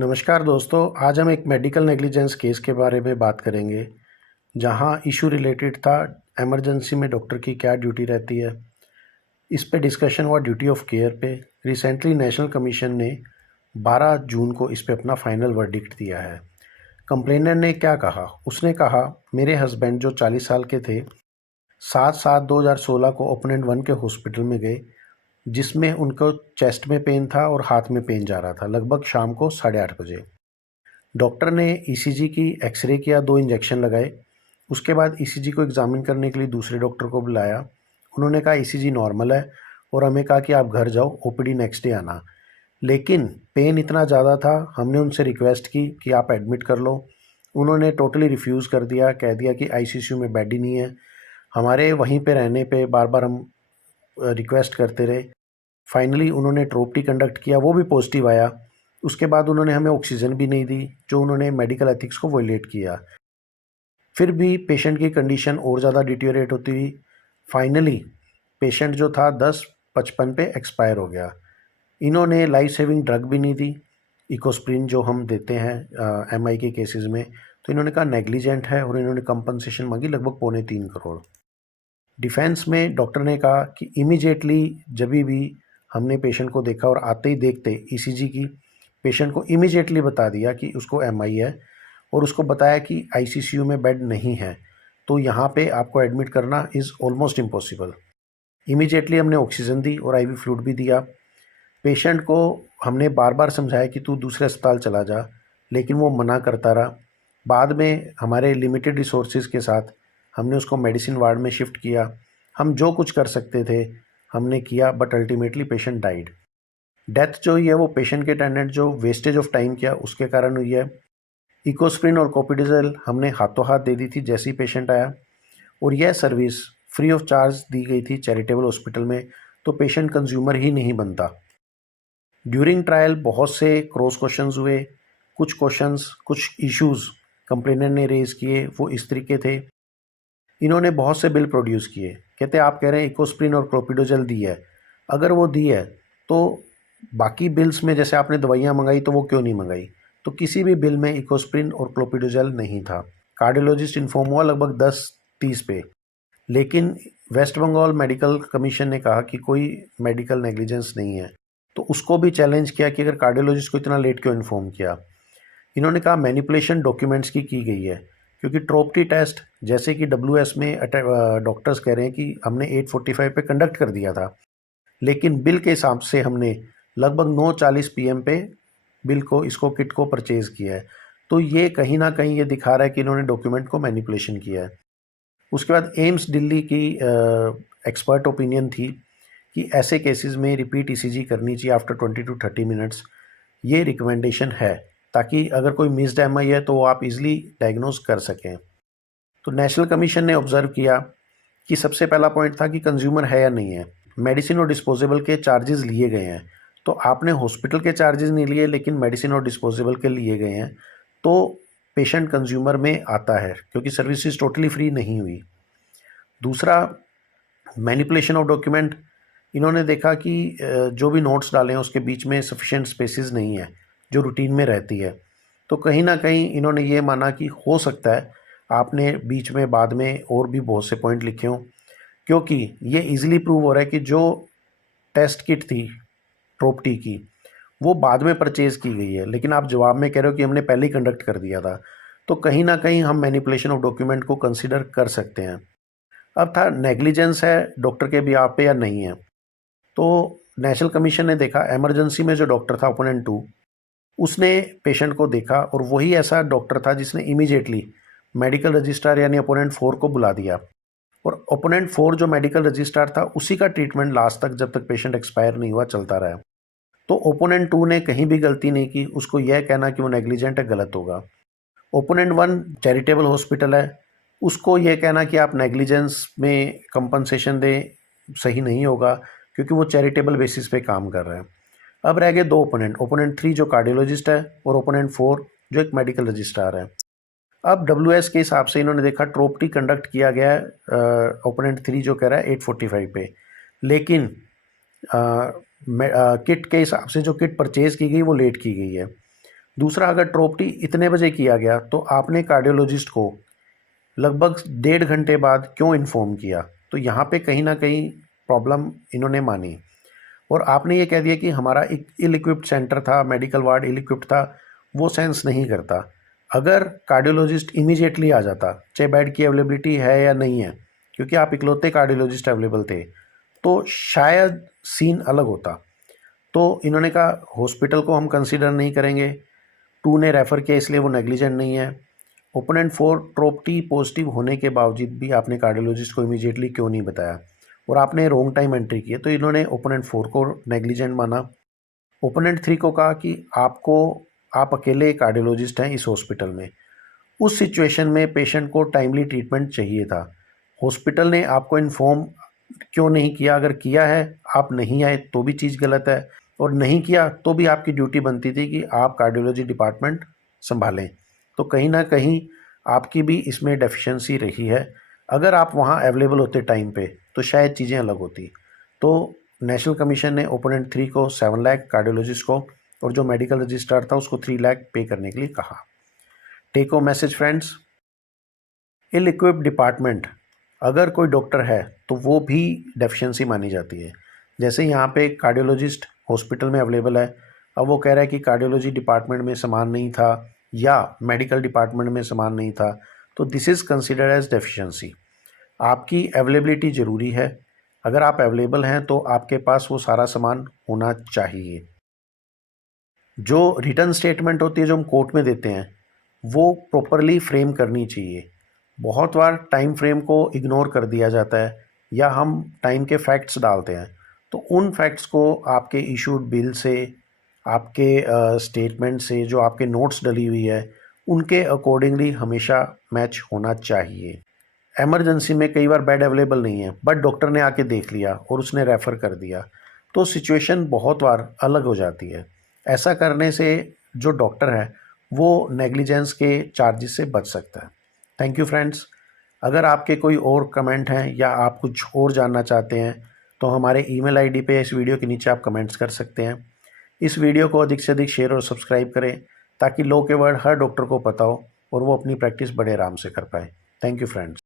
नमस्कार दोस्तों, आज हम एक मेडिकल नेग्लिजेंस केस के बारे में बात करेंगे, जहां इशू रिलेटेड था इमरजेंसी में डॉक्टर की क्या ड्यूटी रहती है। इस पे डिस्कशन हुआ ड्यूटी ऑफ केयर पे। रिसेंटली नेशनल कमीशन ने 12 जून को इस पे अपना फाइनल वर्डिक्ट दिया है। कंप्लेनर ने क्या कहा? उसने कहा, मेरे हस्बैंड जो 40 साल के थे, 7/7/2016 को ओपोनेंट 1 के हॉस्पिटल में गए, जिसमें उनको चेस्ट में पेन था और हाथ में पेन जा रहा था, लगभग शाम को 8:30 बजे। डॉक्टर ने ईसीजी की, एक्सरे किया, 2 इंजेक्शन लगाए। उसके बाद ईसीजी को एग्ज़ामिन करने के लिए दूसरे डॉक्टर को बुलाया। उन्होंने कहा ईसीजी नॉर्मल है और हमें कहा कि आप घर जाओ, ओपीडी नेक्स्ट डे आना। लेकिन पेन इतना ज़्यादा था, हमने उनसे रिक्वेस्ट की कि आप एडमिट कर लो। उन्होंने टोटली रिफ्यूज़ कर दिया, कह दिया कि आईसीयू में बेड ही नहीं है। हमारे वहीं पे रहने पे बार-बार हम रिक्वेस्ट करते रहे। फाइनली उन्होंने ट्रोपटी कंडक्ट किया, वो भी पॉजिटिव आया। उसके बाद उन्होंने हमें ऑक्सीजन भी नहीं दी, जो उन्होंने मेडिकल एथिक्स को वॉयलेट किया। फिर भी पेशेंट की कंडीशन और ज़्यादा डिटीरियोरेट होती हुई फाइनली पेशेंट जो था 10:55 पे एक्सपायर हो गया। इन्होंने लाइफ सेविंग ड्रग भी नहीं दी, इकोस्प्रिन जो हम देते हैं एमआई के केसेस में। तो इन्होंने कहा नेग्लिजेंट है और इन्होंने कंपनसेशन मांगी लगभग 3.25 करोड़। डिफेंस में डॉक्टर ने कहा कि इमीडिएटली जब भी हमने पेशेंट को देखा और आते ही देखते ईसीजी की, पेशेंट को इमीडिएटली बता दिया कि उसको एमआई है और उसको बताया कि आईसीयू में बेड नहीं है, तो यहाँ पे आपको एडमिट करना इज़ ऑलमोस्ट इम्पॉसिबल। इमीडिएटली हमने ऑक्सीजन दी और आईवी फ्लूइड भी दिया। पेशेंट को हमने बार बार समझाया कि तू दूसरे अस्पताल चला जा, लेकिन वो मना करता रहा। बाद में हमारे लिमिटेड रिसोर्सेज के साथ हमने उसको मेडिसिन वार्ड में शिफ्ट किया। हम जो कुछ कर सकते थे हमने किया, but ultimately patient died. Death जो हुई है वो पेशेंट के अटेंडेंट जो वेस्टेज ऑफ टाइम किया उसके कारण हुई है। इकोस्प्रिन और कोपिडिजल हमने हाथों हाथ दे दी थी जैसे ही पेशेंट आया, और यह सर्विस फ्री ऑफ चार्ज दी गई थी चैरिटेबल हॉस्पिटल में, तो पेशेंट कंज्यूमर ही नहीं बनता। ड्यूरिंग ट्रायल बहुत से क्रॉस क्वेश्चंस हुए। कुछ इश्यूज कंप्लेनर ने रेज किए, वो इस तरीके थे। इन्होंने बहुत से बिल प्रोड्यूस किए। कहते आप कह रहे हैं इकोस्प्रिन और क्लोपिडोजल दी है, अगर वो दी है तो बाकी बिल्स में जैसे आपने दवाइयाँ मंगाई तो वो क्यों नहीं मंगाई? तो किसी भी बिल में इकोस्प्रिन और क्लोपिडोजल नहीं था। कार्डियोलॉजिस्ट इन्फॉर्म हुआ लगभग 10:30 पे, लेकिन वेस्ट बंगाल मेडिकल कमीशन ने कहा कि कोई मेडिकल नेग्लिजेंस नहीं है। तो उसको भी चैलेंज किया कि अगर कार्डियोलॉजिस्ट को इतना लेट क्यों इन्फॉर्म किया। इन्होंने कहा मैनिपुलेशन डॉक्यूमेंट्स की गई है, क्योंकि ट्रोपटी टेस्ट जैसे कि डब्ल्यूएस में डॉक्टर्स कह रहे हैं कि हमने 8:45 पे कंडक्ट कर दिया था, लेकिन बिल के हिसाब से हमने लगभग 9:40 पीएम पे बिल को इसको किट को परचेज किया है। तो ये कहीं ना कहीं ये दिखा रहा है कि इन्होंने डॉक्यूमेंट को मैनिपुलेशन किया है। उसके बाद एम्स दिल्ली की एक्सपर्ट ओपिनियन थी कि ऐसे केसेस में रिपीट ईसीजी करनी चाहिए आफ्टर 20 to 30 मिनट्स। ये रिकमेंडेशन है ताकि अगर कोई मिस्ड एमआई है तो वो आप इजीली डायग्नोज कर सकें। तो नेशनल कमीशन ने ऑब्जर्व किया कि सबसे पहला पॉइंट था कि कंज्यूमर है या नहीं है। मेडिसिन और डिस्पोजेबल के चार्जेस लिए गए हैं, तो आपने हॉस्पिटल के चार्जेस नहीं लिए लेकिन मेडिसिन और डिस्पोजेबल के लिए गए हैं, तो पेशेंट कंज्यूमर में आता है, क्योंकि सर्विसेज टोटली फ्री नहीं हुई। दूसरा, मैनिपुलेशन ऑफ डॉक्यूमेंट। इन्होंने देखा कि जो भी नोट्स डाले हैं उसके बीच में सफिशिएंट स्पेसेस नहीं है जो रूटीन में रहती है। तो कहीं ना कहीं इन्होंने ये माना कि हो सकता है आपने बीच में बाद में और भी बहुत से पॉइंट लिखे हों, क्योंकि ये इजीली प्रूव हो रहा है कि जो टेस्ट किट थी ट्रोपटी की वो बाद में परचेज की गई है, लेकिन आप जवाब में कह रहे हो कि हमने पहले ही कंडक्ट कर दिया था। तो कहीं ना कहीं हम मैनिपुलेशन ऑफ डॉक्यूमेंट को कंसिडर कर सकते हैं। अब था नेग्लिजेंस है डॉक्टर के भी आप पे या नहीं है। तो नेशनल कमीशन ने देखा इमरजेंसी में जो डॉक्टर था ओपोनेंट 2, उसने पेशेंट को देखा और वही ऐसा डॉक्टर था जिसने इमीडिएटली मेडिकल रजिस्ट्रार यानी ओपोनेंट 4 को बुला दिया, और ओपोनेंट 4 जो मेडिकल रजिस्ट्रार था उसी का ट्रीटमेंट लास्ट तक जब तक पेशेंट एक्सपायर नहीं हुआ चलता रहा। तो ओपोनेंट 2 ने कहीं भी गलती नहीं की, उसको यह कहना कि वो नेग्लिजेंट है गलत होगा। ओपोनेंट 1 चैरिटेबल हॉस्पिटल है, उसको यह कहना कि आप नेग्लिजेंस में कंपनसेशन दें सही नहीं होगा, क्योंकि वो चैरिटेबल बेसिस पे काम कर रहे हैं। अब रह गए 2 ओपोनेंट, ओपोनेंट 3 जो कार्डियोलॉजिस्ट है और ओपोनेंट 4 जो एक मेडिकल रजिस्ट्रार है। अब डब्ल्यूएस के हिसाब से इन्होंने देखा ट्रोपटी कंडक्ट किया गया है ओपोनेंट 3 जो कह रहा है 8:45 पे, लेकिन किट के हिसाब से जो किट परचेज की गई वो लेट की गई है। दूसरा, अगर ट्रोपटी इतने बजे किया गया तो आपने कार्डियोलॉजिस्ट को लगभग 1.5 घंटे बाद क्यों इन्फॉर्म किया? तो यहाँ पे कहीं ना कहीं प्रॉब्लम इन्होंने मानी और आपने ये कह दिया कि हमारा एक इल इक्विप्ड सेंटर था, मेडिकल वार्ड इल इक्विप्ड था। वो सेंस नहीं करता। अगर कार्डियोलॉजिस्ट इमीडिएटली आ जाता, चाहे बेड की अवेलेबिलिटी है या नहीं है, क्योंकि आप इकलौते कार्डियोलॉजिस्ट अवेलेबल थे, तो शायद सीन अलग होता। तो इन्होंने कहा हॉस्पिटल को हम कंसीडर नहीं करेंगे, 2 ने रेफ़र किया इसलिए वो नेग्लिजेंट नहीं है। ओपोनेंट 4 ट्रोपटी पॉजिटिव होने के बावजूद भी आपने कार्डियोलॉजिस्ट को इमीडिएटली क्यों नहीं बताया और आपने रॉन्ग टाइम एंट्री की है, तो इन्होंने ओपोनेंट 4 को नेग्लिजेंट माना। ओपोनेंट 3 को कहा कि आप अकेले कार्डियोलॉजिस्ट हैं इस हॉस्पिटल में। उस सिचुएशन में पेशेंट को टाइमली ट्रीटमेंट चाहिए था। हॉस्पिटल ने आपको इन्फॉर्म क्यों नहीं किया? अगर किया है, आप नहीं आए तो भी चीज़ गलत है और नहीं किया तो भी आपकी ड्यूटी बनती थी कि आप कार्डियोलॉजी डिपार्टमेंट संभालें। तो कहीं ना कहीं आपकी भी इसमें डेफिशिएंसी रही है। अगर आप वहाँ अवेलेबल होते टाइम पे तो शायद चीज़ें अलग होती। तो नेशनल कमीशन ने ओपोनेंट 3 को 7 लाख, कार्डियोलॉजिस्ट को और जो मेडिकल रजिस्ट्रार था उसको 3 लाख पे करने के लिए कहा। Take home message friends, ill equipped department अगर कोई डॉक्टर है तो वो भी डेफिशिएंसी मानी जाती है। जैसे यहाँ पे कार्डियोलॉजिस्ट हॉस्पिटल में अवेलेबल है, अब वो कह रहा है कि कार्डियोलॉजी डिपार्टमेंट में सामान नहीं था या मेडिकल डिपार्टमेंट में सामान नहीं था, तो this is considered as deficiency. आपकी अवेलेबिलिटी ज़रूरी है। अगर आप अवेलेबल हैं तो आपके पास वो सारा सामान होना चाहिए। जो रिटर्न स्टेटमेंट होती है जो हम कोर्ट में देते हैं, वो प्रॉपरली फ्रेम करनी चाहिए। बहुत बार टाइम फ्रेम को इग्नोर कर दिया जाता है या हम टाइम के फैक्ट्स डालते हैं, तो उन फैक्ट्स को आपके इशूड बिल से, आपके स्टेटमेंट से, जो आपके नोट्स डली हुई है, उनके अकॉर्डिंगली हमेशा मैच होना चाहिए। इमरजेंसी में कई बार बेड अवेलेबल नहीं है बट डॉक्टर ने आके देख लिया और उसने रेफ़र कर दिया, तो सिचुएशन बहुत बार अलग हो जाती है। ऐसा करने से जो डॉक्टर है वो नेग्लिजेंस के चार्जेस से बच सकता है। Thank you friends. अगर आपके कोई और कमेंट हैं या आप कुछ और जानना चाहते हैं तो हमारे ईमेल आईडी पे इस वीडियो के नीचे आप कमेंट्स कर सकते हैं। इस वीडियो को अधिक से अधिक शेयर और सब्सक्राइब करें ताकि लॉ के वर्ड हर डॉक्टर को पता हो और वो अपनी प्रैक्टिस बड़े आराम से कर पाए। Thank you friends.